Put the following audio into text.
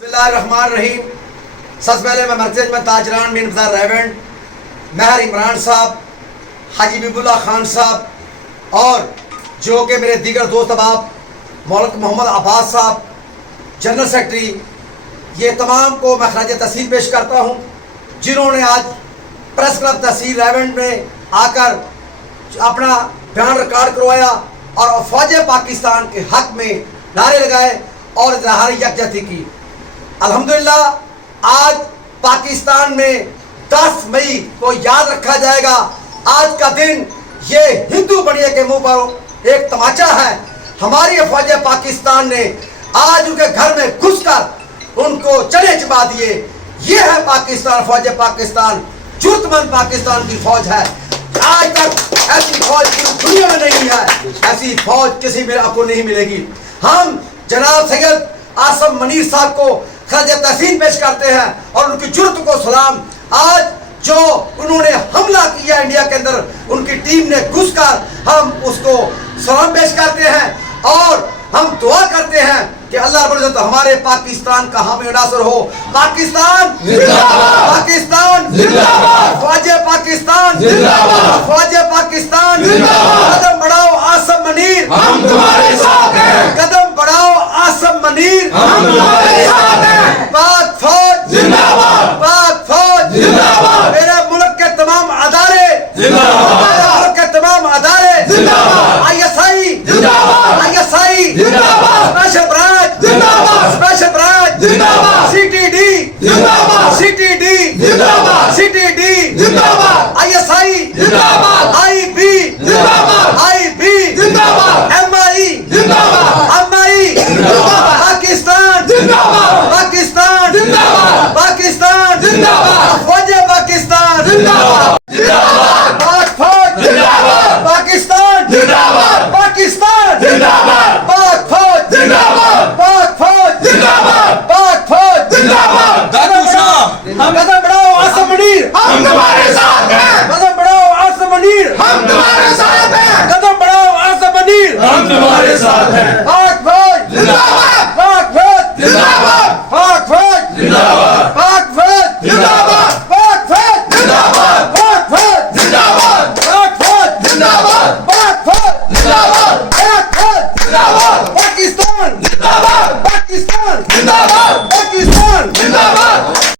बिस्मिल्लाहिर्रहमानिर्रहीम। सबसे पहले मैं मरकज़ में ताजरान बिन बाज़ार रेवेंड, महर इमरान साहब, हाजी बिबुल्ला खान साहब और जो कि मेरे दीगर दोस्त अहबाब मौलक मोहम्मद अब्बास साहब, जनरल सेक्रेटरी, ये तमाम को मैं खराज तहसीन पेश करता हूँ, जिन्होंने आज प्रेस क्लब तहसील रेवेंड में आकर अपना बयान रिकॉर्ड करवाया और फ़ौज पाकिस्तान के हक़ में नारे लगाए और इज़हार यकजहती की। अल्हम्दुलिल्लाह आज पाकिस्तान में 10 मई को याद रखा जाएगा। आज का दिन ये हिंदू बनिए के मुंह पर एक तमाचा है। हमारी फौज पाकिस्तान ने आज उनके घर में घुसकर उनको चने चबा दिए। ये है पाकिस्तान, फौज पाकिस्तान, जुर्तमंद पाकिस्तान की फौज है। आज तक ऐसी फौज पूरी दुनिया में नहीं है, ऐसी फौज किसी में आपको नहीं मिलेगी। हम जनाब सैयद आसम मनीर साहब को खराज तहसीन पेश करते हैं और उनकी जुर्त को सलाम। आज जो उन्होंने हमला किया इंडिया के अंदर, उनकी टीम ने घुसकर, हम उसको सलाम पेश करते हैं और हम दुआ करते हैं कि अल्लाह रब्बुल इज्जत हमारे पाकिस्तान का हामी नासर हो। पाकिस्तान जिंदाबाद, पाकिस्तान जिंदाबाद, फौज पाकिस्तान जिंदाबाद, फौज पाकिस्तान जिंदाबाद। कदम बढ़ाओ आसम मनीर, हम तुम्हारे साथ हैं। कदम बढ़ाओ आसम मनीर, हम तुम्हारे